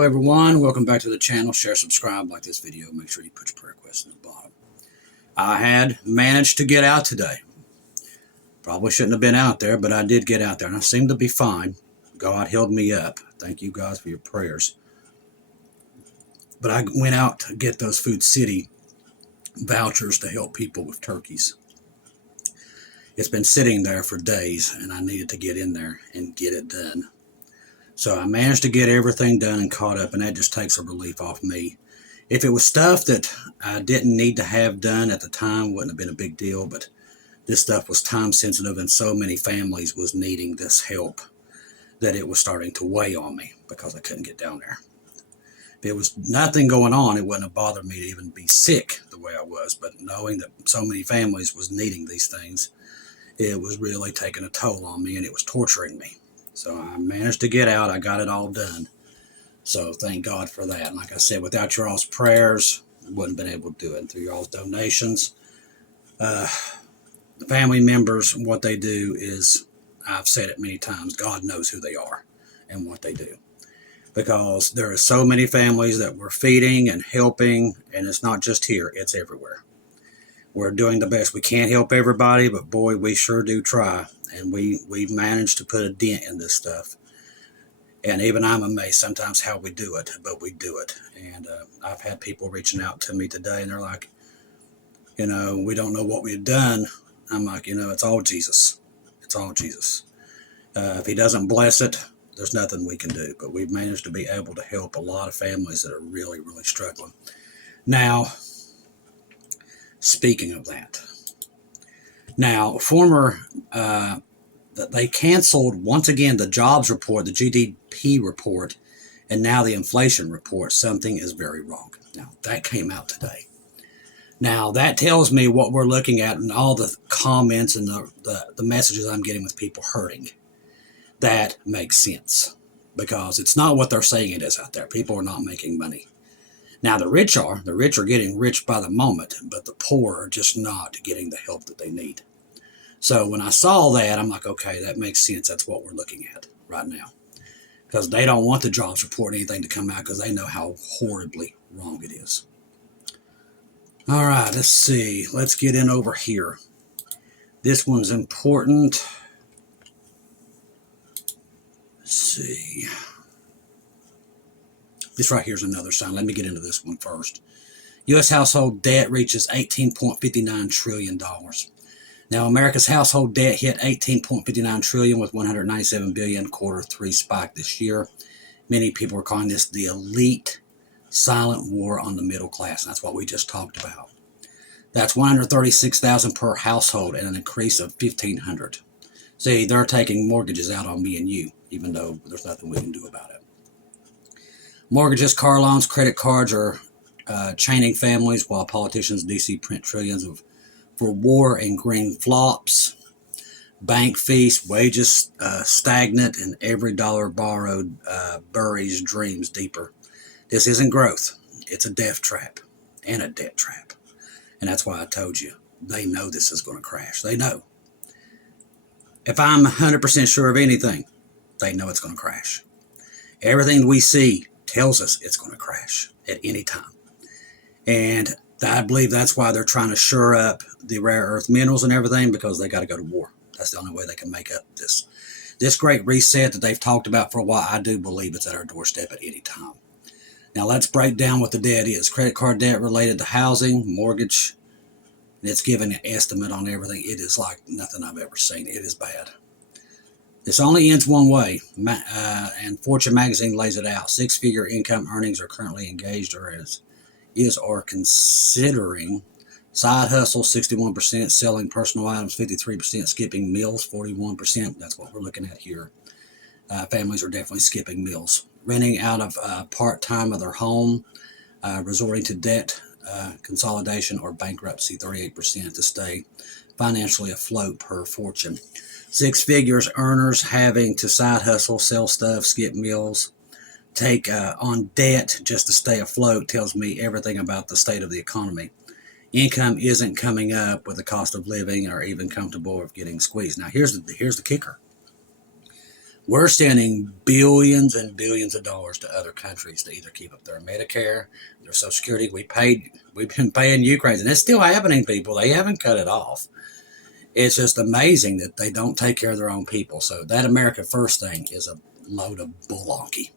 Hello everyone, welcome back to the channel. Share, subscribe, like this video. Make sure you put your prayer requests in the bottom. I had managed to get out today. Probably shouldn't have been out there, but I did get out there and I seemed to be fine. God held me up. Thank you guys for your prayers. But I went out to get those Food City vouchers to help people with turkeys. It's been sitting there for days and I needed to get in there and get it done. So I managed to get everything done and caught up, and that just takes a relief off me. If it was stuff that I didn't need to have done at the time, wouldn't have been a big deal, but this stuff was time sensitive and so many families was needing this help that it was starting to weigh on me because I couldn't get down there. If it was nothing going on, it wouldn't have bothered me to even be sick the way I was, but knowing that so many families was needing these things, it was really taking a toll on me and it was torturing me. So I managed to get out. I got it all done. So thank God for that. And like I said, without your all's prayers, I wouldn't have been able to do it. And through your all's donations, the family members, what they do is, I've said it many times, God knows who they are and what they do. Because there are so many families that we're feeding and helping, and it's not just here, it's everywhere. We're doing the best. We can't help everybody, but boy, we sure do try. And we've managed to put a dent in this stuff. And even I'm amazed sometimes how we do it, but we do it. And I've had people reaching out to me today, and they're like, you know, we don't know what we've done. I'm like, you know, it's all Jesus. It's all Jesus. If he doesn't bless it, there's nothing we can do. But we've managed to be able to help a lot of families that are really, really struggling. Now, speaking of that, now, they canceled once again the jobs report, the GDP report, and now the inflation report. Something is very wrong. Now, that came out today. Now, that tells me what we're looking at and all the comments and the messages I'm getting with people hurting. That makes sense because it's not what they're saying it is out there. People are not making money. Now, the rich are getting rich by the moment, but the poor are just not getting the help that they need. So when I saw that, I'm like, okay, that makes sense. That's what we're looking at right now. Because they don't want the jobs report or anything to come out because they know how horribly wrong it is. All right, let's see. Let's get in over here. This one's important. Let's see. This right here is another sign. Let me get into this one first. U.S. household debt reaches $18.59 trillion. Now, America's household debt hit $18.59 trillion with $197 billion Q3 spike this year. Many people are calling this the elite silent war on the middle class. That's what we just talked about. That's $136,000 per household and an increase of $1,500. See, they're taking mortgages out on me and you, even though there's nothing we can do about it. Mortgages, car loans, credit cards are chaining families while politicians in D.C. print trillions for war and green flops. Bank fees, wages stagnant, and every dollar borrowed buries dreams deeper. This isn't growth. It's a death trap and a debt trap. And that's why I told you, they know this is going to crash. They know. If I'm 100% sure of anything, they know it's going to crash. Everything we see tells us it's going to crash at any time. And I believe that's why they're trying to shore up the rare earth minerals and everything, because they got to go to war. That's the only way they can make up this great reset that they've talked about for a while. I do believe it's at our doorstep at any time. Now let's break down what the debt is. Credit card debt related to housing, mortgage. It's giving an estimate on everything. It is like nothing I've ever seen. It is bad. This only ends one way, and Fortune magazine lays it out. Six-figure income earnings are currently engaged or considering side hustle, 61%, selling personal items, 53%, skipping meals, 41%. That's what we're looking at here. Families are definitely skipping meals. Renting out of part-time of their home, resorting to debt consolidation or bankruptcy, 38% to stay financially afloat per Fortune. Six figures earners having to side hustle, sell stuff, skip meals, take on debt just to stay afloat tells me everything about the state of the economy. Income isn't coming up with the cost of living or even comfortable of getting squeezed. Now here's the kicker. We're sending billions and billions of dollars to other countries to either keep up their Medicare, their Social Security. We've been paying Ukraine, and it's still happening, people. They haven't cut it off. It's just amazing that they don't take care of their own people. So that America First thing is a load of baloney.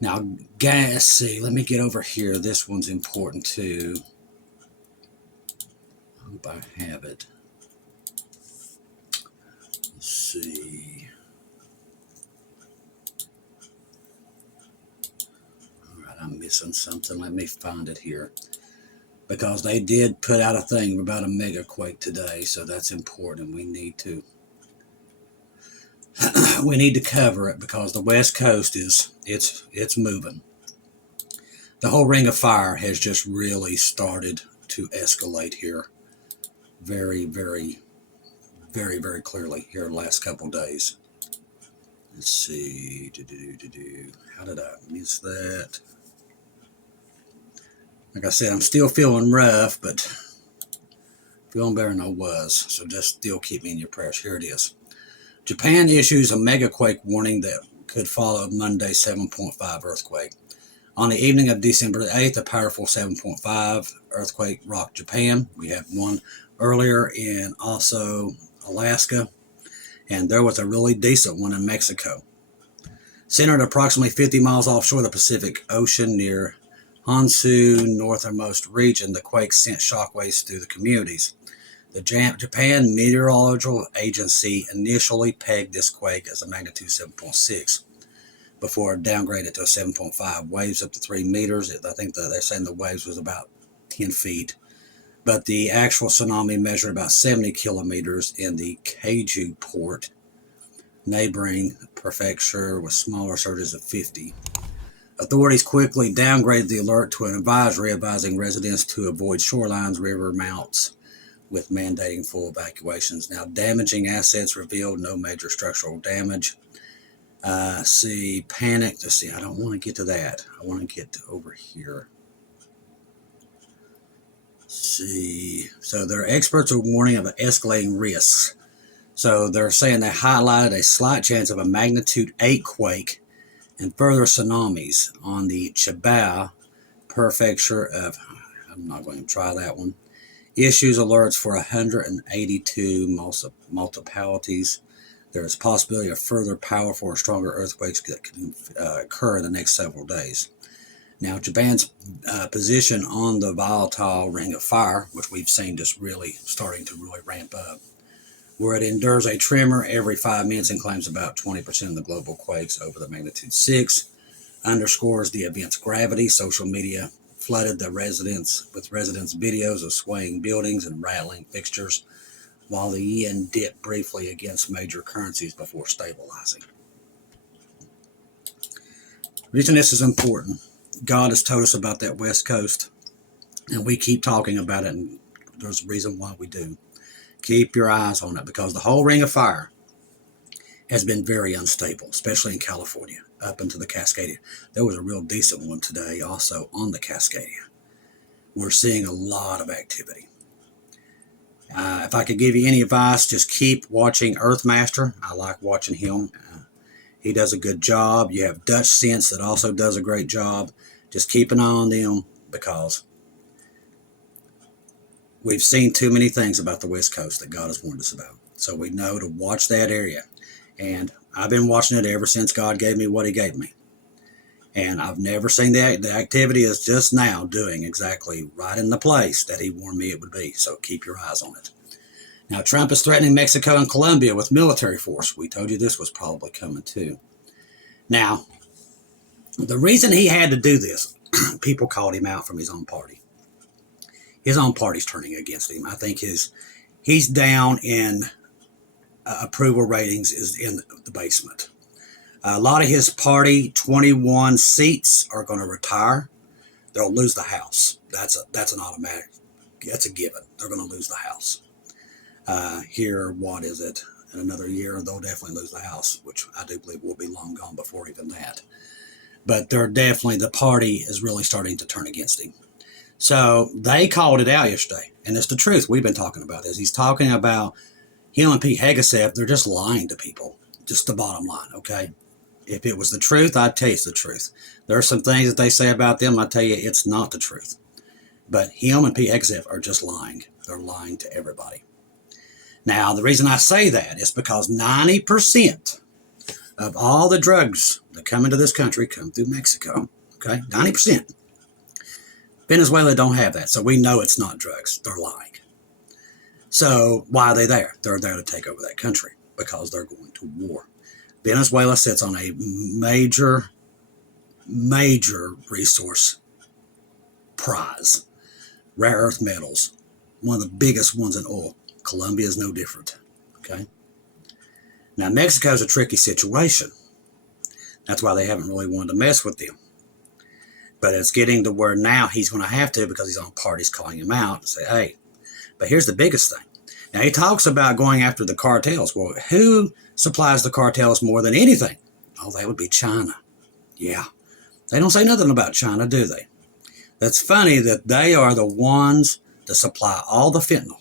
Now, let's see. Let me get over here. This one's important too. I hope I have it. Let's see. All right, I'm missing something. Let me find it here. Because they did put out a thing about a megaquake today, so that's important. We need to cover it because the West Coast it's moving. The whole Ring of Fire has just really started to escalate here, very, very, very, very clearly here in the last couple of days. Let's see. How did I miss that? Like I said, I'm still feeling rough, but feeling better than I was. So just still keep me in your prayers. Here it is. Japan issues a megaquake warning that could follow Monday's 7.5 earthquake. On the evening of December 8th, a powerful 7.5 earthquake rocked Japan. We had one earlier in also Alaska, and there was a really decent one in Mexico. Centered approximately 50 miles offshore the Pacific Ocean near Honshu, northernmost region, the quake sent shockwaves through the communities. The Japan Meteorological Agency initially pegged this quake as a magnitude 7.6 before downgraded to a 7.5. Waves up to 3 meters. I think that they're saying the waves was about 10 feet. But the actual tsunami measured about 70 kilometers in the Keiju port, neighboring prefecture, with smaller surges of 50. Authorities quickly downgraded the alert to an advisory advising residents to avoid shorelines, river mouths, with mandating full evacuations. Now, damaging assets revealed no major structural damage. Panic. Let's see, I don't want to get to that. I want to get over here. So their experts are warning of escalating risks. So they're saying they highlighted a slight chance of a magnitude 8 quake and further tsunamis on the Chiba prefecture of, I'm not going to try that one, issues alerts for 182 municipalities. There is possibility of further powerful or stronger earthquakes that can occur in the next several days. Now, Japan's position on the volatile Ring of Fire, which we've seen just really starting to really ramp up, where it endures a tremor every 5 minutes and claims about 20% of the global quakes over the magnitude 6, underscores the event's gravity. Social media flooded the residents videos of swaying buildings and rattling fixtures, while the yen dipped briefly against major currencies before stabilizing. The reason this is important, God has told us about that West Coast, and we keep talking about it, and there's a reason why we do. Keep your eyes on it, because the whole Ring of Fire has been very unstable, especially in California, up into the Cascadia. There was a real decent one today also on the Cascadia. We're seeing a lot of activity. If I could give you any advice, just keep watching Earthmaster. I like watching him. He does a good job. You have Dutch Sense that also does a great job. Just keep an eye on them, because we've seen too many things about the West Coast that God has warned us about. So we know to watch that area. And I've been watching it ever since God gave me what he gave me. And I've never seen the activity is just now doing exactly right in the place that he warned me it would be. So keep your eyes on it. Now, Trump is threatening Mexico and Colombia with military force. We told you this was probably coming too. Now, the reason he had to do this, people called him out from his own party. His own party's turning against him. I think he's down in approval ratings is in the basement. A lot of his party, 21 seats, are going to retire. They'll lose the House. That's an automatic. That's a given. They're going to lose the House. What is it? In another year, they'll definitely lose the House, which I do believe will be long gone before even that. But the party is really starting to turn against him. So they called it out yesterday, and it's the truth. We've been talking about this. He's talking about him and Pete Hegseth. They're just lying to people. Just the bottom line, okay? If it was the truth, I'd tell you it's the truth. There are some things that they say about them, I tell you it's not the truth. But him and PXF are just lying. They're lying to everybody. Now, the reason I say that is because 90% of all the drugs that come into this country come through Mexico, okay? 90%. Venezuela don't have that, so we know it's not drugs. They're lying. So why are they there? They're there to take over that country because they're going to war. Venezuela sits on a major resource prize. Rare earth metals, one of the biggest ones in oil. Colombia is no different, okay? Now, Mexico's a tricky situation. That's why they haven't really wanted to mess with them. But it's getting to where now he's going to have to, because he's on parties calling him out and say, hey. But here's the biggest thing. Now, he talks about going after the cartels. Well, who supplies the cartels more than anything? Oh, that would be China. Yeah. They don't say nothing about China, do they? That's funny that they are the ones that supply all the fentanyl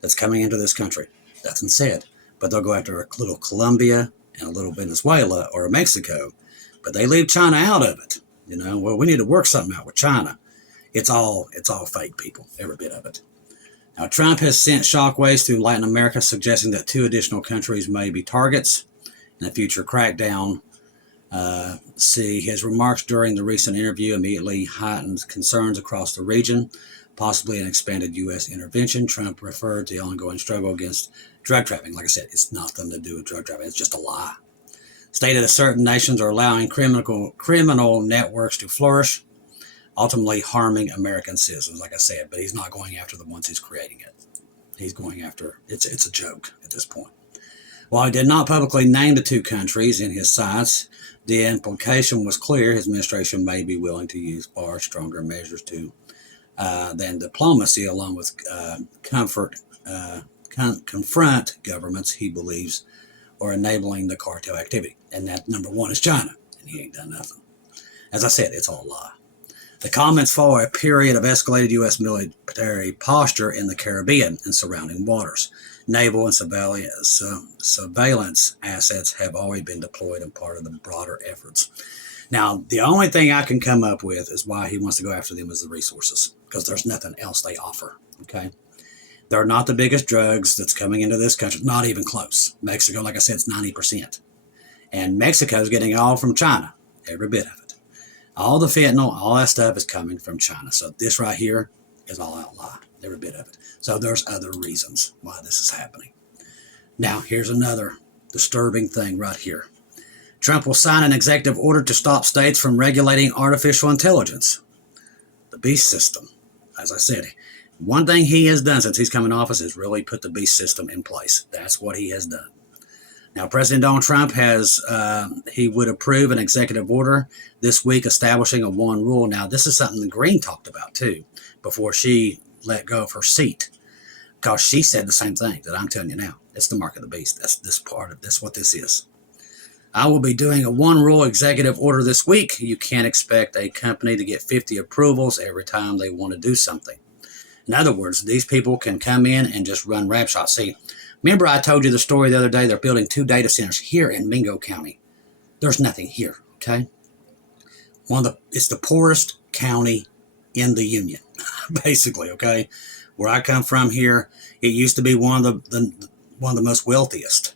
that's coming into this country. Nothing said. But they'll go after a little Colombia and a little Venezuela or Mexico. But they leave China out of it. You know, well, we need to work something out with China. It's all fake, people, every bit of it. Now, Trump has sent shockwaves through Latin America, suggesting that 2 additional countries may be targets in a future crackdown. His remarks during the recent interview immediately heightened concerns across the region, possibly an expanded U.S. intervention. Trump referred to the ongoing struggle against drug trafficking. Like I said, it's nothing to do with drug trafficking. It's just a lie. Stated that certain nations are allowing criminal networks to flourish, ultimately harming American citizens, like I said. But he's not going after the ones who's creating it. He's going after, it's a joke at this point. While he did not publicly name the 2 countries in his sights, the implication was clear. His administration may be willing to use far stronger measures than diplomacy, along with confront governments he believes are enabling the cartel activity. And that number 1 is China, and he ain't done nothing. As I said, it's all a lie. The comments follow a period of escalated U.S. military posture in the Caribbean and surrounding waters. Naval and surveillance assets have already been deployed and part of the broader efforts. Now, the only thing I can come up with is why he wants to go after them is the resources, because there's nothing else they offer, okay? They're not the biggest drugs that's coming into this country, not even close. Mexico, like I said, it's 90%. And Mexico's getting it all from China, every bit of it. All the fentanyl, all that stuff is coming from China. So this right here is all out lie, every bit of it. So there's other reasons why this is happening. Now, here's another disturbing thing right here. Trump will sign an executive order to stop states from regulating artificial intelligence. The beast system. As I said, one thing he has done since he's come in office is really put the beast system in place. That's what he has done. Now, President Donald Trump he would approve an executive order this week establishing a one rule. Now, this is something the Green talked about, too, before she let go of her seat. Because she said the same thing that I'm telling you now. It's the mark of the beast. That's this part of this, what this is. I will be doing a one rule executive order this week. You can't expect a company to get 50 approvals every time they want to do something. In other words, these people can come in and just run rap shots. See, remember I told you the story the other day? They're building 2 data centers here in Mingo County. There's nothing here, okay? It's the poorest county in the union, basically, okay? Where I come from here, it used to be one of the most wealthiest.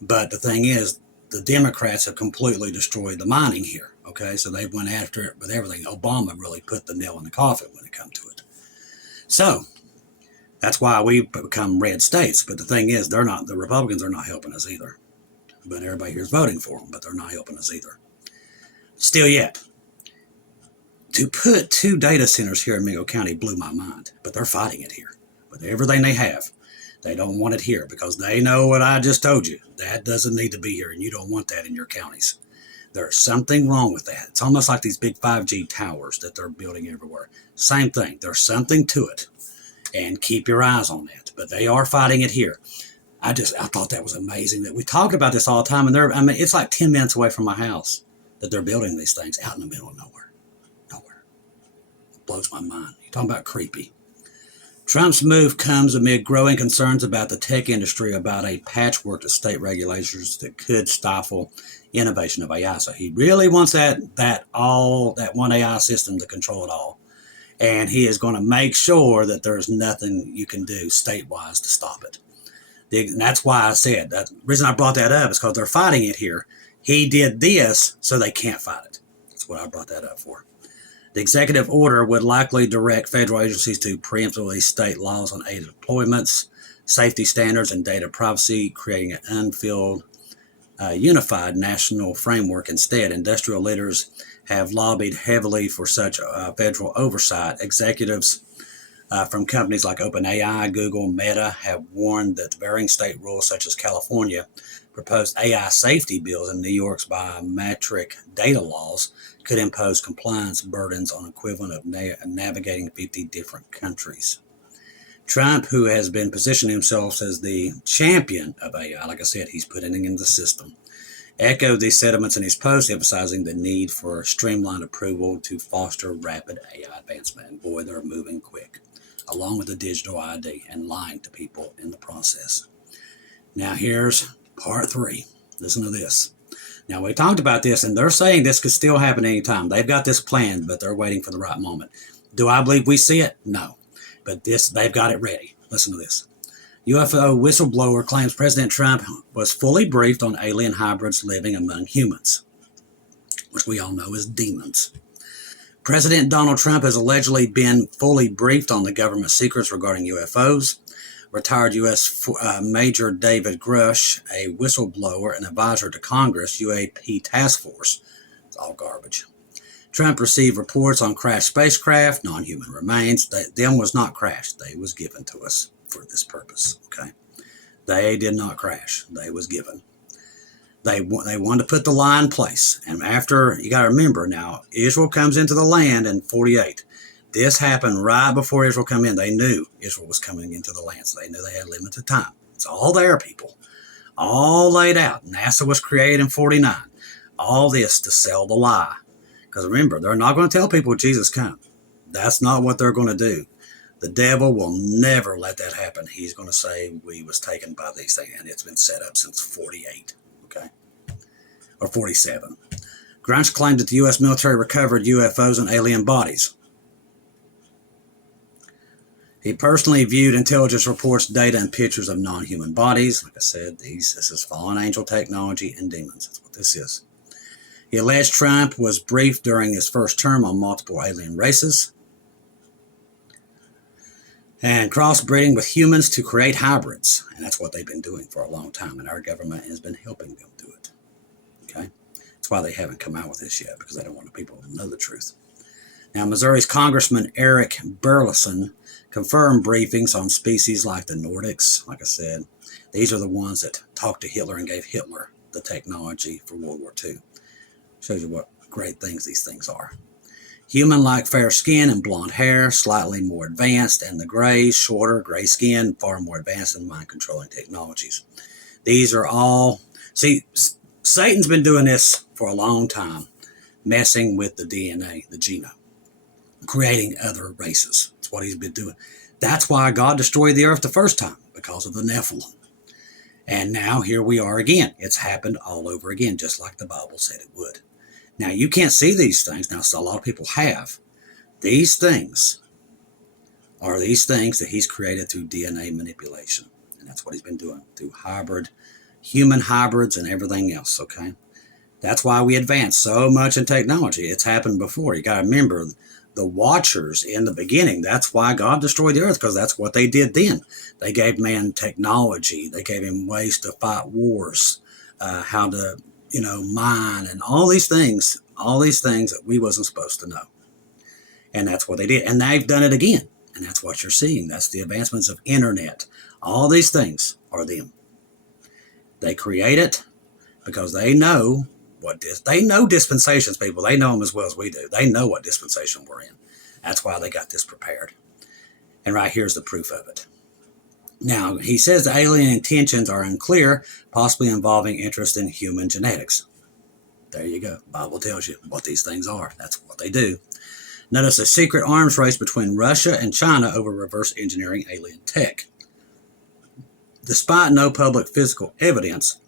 But the thing is, the Democrats have completely destroyed the mining here, okay? So they went after it with everything. Obama really put the nail in the coffin when it comes to it. So that's why we become red states. But the thing is, the Republicans are not helping us either. But everybody here is voting for them, but they're not helping us either. Still yet, to put 2 data centers here in Mingo County blew my mind. But they're fighting it here with everything they have. They don't want it here because they know what I just told you. That doesn't need to be here, and you don't want that in your counties. There's something wrong with that. It's almost like these big 5G towers that they're building everywhere. Same thing. There's something to it, and keep your eyes on that. But they are fighting it here. I thought that was amazing that we talk about this all the time, and it's like 10 minutes away from my house that they're building these things out in the middle of nowhere. Nowhere. It blows my mind. You're talking about creepy. Trump's move comes amid growing concerns about the tech industry about a patchwork of state regulations that could stifle innovation of AI. So he really wants that one AI system to control it all. And he is going to make sure that there's nothing you can do state-wise to stop it. And that's why I said, that the reason I brought that up is because they're fighting it here. He did this, so they can't fight it. That's what I brought that up for. The executive order would likely direct federal agencies to preemptively state laws on aid deployments, safety standards, and data privacy, creating an unfilled, unified national framework. Instead, industrial leaders have lobbied heavily for such federal oversight. Executives from companies like OpenAI, Google, Meta have warned that varying state rules, such as California, proposed AI safety bills in New York's biometric data laws could impose compliance burdens on equivalent of navigating 50 different countries. Trump, who has been positioning himself as the champion of AI, like I said, he's putting it in the system, echoed these sentiments in his post, emphasizing the need for streamlined approval to foster rapid AI advancement. And boy, they're moving quick, along with the digital ID and lying to people in the process. Now here's part 3. Listen to this. Now, we talked about this, and they're saying this could still happen anytime. They've got this planned, but they're waiting for the right moment. Do I believe we see it? No. But they've got it ready. Listen to this. UFO whistleblower claims President Trump was fully briefed on alien hybrids living among humans, which we all know as demons. President Donald Trump has allegedly been fully briefed on the government secrets regarding UFOs. Retired U.S. Major David Grush, a whistleblower and advisor to Congress, UAP Task Force. It's all garbage. Trump received reports on crashed spacecraft, non-human remains. Them was not crashed. They was given to us for this purpose. Okay, they did not crash. They was given. They wanted to put the lie in place. And after, you got to remember now, Israel comes into the land in 48. This happened right before Israel come in. They knew Israel was coming into the land, so they knew they had limited time. It's all there, people. All laid out. NASA was created in 49. All this to sell the lie. Because remember, they're not going to tell people Jesus come. That's not what they're going to do. The devil will never let that happen. He's going to say we was taken by these things, and it's been set up since 48, okay? Or 47. Grunch claimed that the U.S. military recovered UFOs and alien bodies. He personally viewed intelligence reports, data, and pictures of non-human bodies. Like I said, this is fallen angel technology and demons. That's what this is. He alleged Trump was briefed during his first term on multiple alien races and crossbreeding with humans to create hybrids. And that's what they've been doing for a long time, and our government has been helping them do it. Okay? That's why they haven't come out with this yet, because they don't want people to know the truth. Now, Missouri's Congressman Eric Burleson confirmed briefings on species like the Nordics. Like I said, these are the ones that talked to Hitler and gave Hitler the technology for World War II. Shows you what great things these things are. Human-like fair skin and blonde hair, slightly more advanced, and the grays, shorter, gray skin, far more advanced in mind-controlling technologies. These are all... See, Satan's been doing this for a long time, messing with the DNA, the genome, creating other races. That's what he's been doing. That's why God destroyed the earth the first time, because of the Nephilim. And now here we are again. It's happened all over again, just like the Bible said it would. Now, you can't see these things. Now, so a lot of people have. These things are these things that he's created through DNA manipulation. And that's what he's been doing through human hybrids and everything else, okay? That's why we advance so much in technology. It's happened before. You got to remember, the Watchers in the beginning, that's why God destroyed the earth, because that's what they did then. They gave man technology. They gave him ways to fight wars, how to, mine, and all these things that we wasn't supposed to know. And that's what they did. And they've done it again. And that's what you're seeing. That's the advancements of internet. All these things are them. They create it because they know they know dispensations, people. They know them as well as we do. They know what dispensation we're in. That's why they got this prepared. And right here's the proof of it. Now, he says the alien intentions are unclear, possibly involving interest in human genetics. There you go. The Bible tells you what these things are. That's what they do. Notice a secret arms race between Russia and China over reverse engineering alien tech. Despite no public physical evidence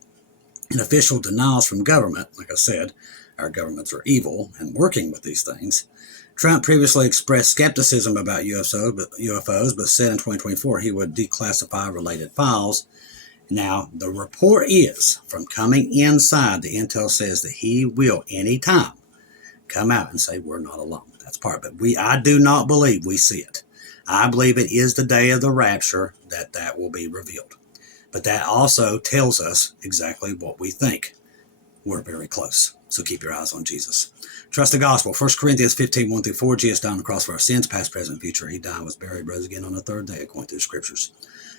and official denials from government, like I said, our governments are evil and working with these things. Trump previously expressed skepticism about UFOs, but said in 2024 he would declassify related files. Now, the report is from coming inside, the intel says that he will anytime come out and say we're not alone. That's part of it. I do not believe we see it. I believe it is the day of the rapture that will be revealed. But that also tells us exactly what we think. We're very close. So keep your eyes on Jesus. Trust the gospel. 1 Corinthians 15, 1-4. Jesus died on the cross for our sins, past, present, and future. He died, was buried, rose again on the third day, according to the scriptures.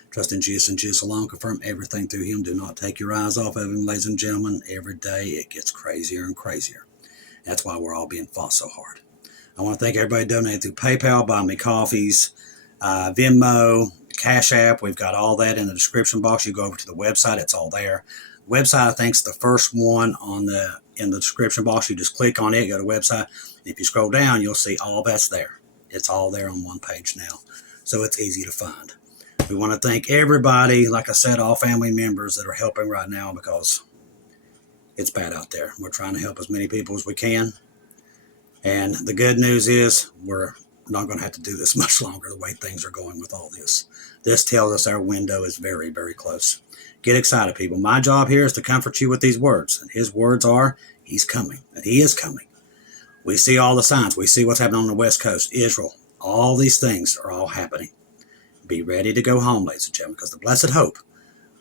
Trust in Jesus and Jesus alone. Confirm everything through him. Do not take your eyes off of him, ladies and gentlemen. Every day it gets crazier and crazier. That's why we're all being fought so hard. I want to thank everybody donating through PayPal, Buy Me Coffees, Venmo, Cash App. We've got all that in the description box. You go over to the website. It's all there. Website, I think, is the first one in the description box. You just click on it, go to website. If you scroll down, you'll see all that's there. It's all there on one page now. So it's easy to find. We want to thank everybody, like I said, all family members that are helping right now because it's bad out there. We're trying to help as many people as we can. And the good news is we're not going to have to do this much longer the way things are going with all this. This tells us our window is very, very close. Get excited, people. My job here is to comfort you with these words. And his words are, he's coming. And he is coming. We see all the signs. We see what's happening on the West Coast, Israel. All these things are all happening. Be ready to go home, ladies and gentlemen, because the blessed hope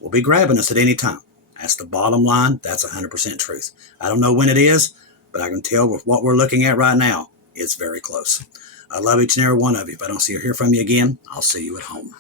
will be grabbing us at any time. That's the bottom line. That's 100% truth. I don't know when it is, but I can tell with what we're looking at right now, it's very close. I love each and every one of you. If I don't see or hear from you again, I'll see you at home.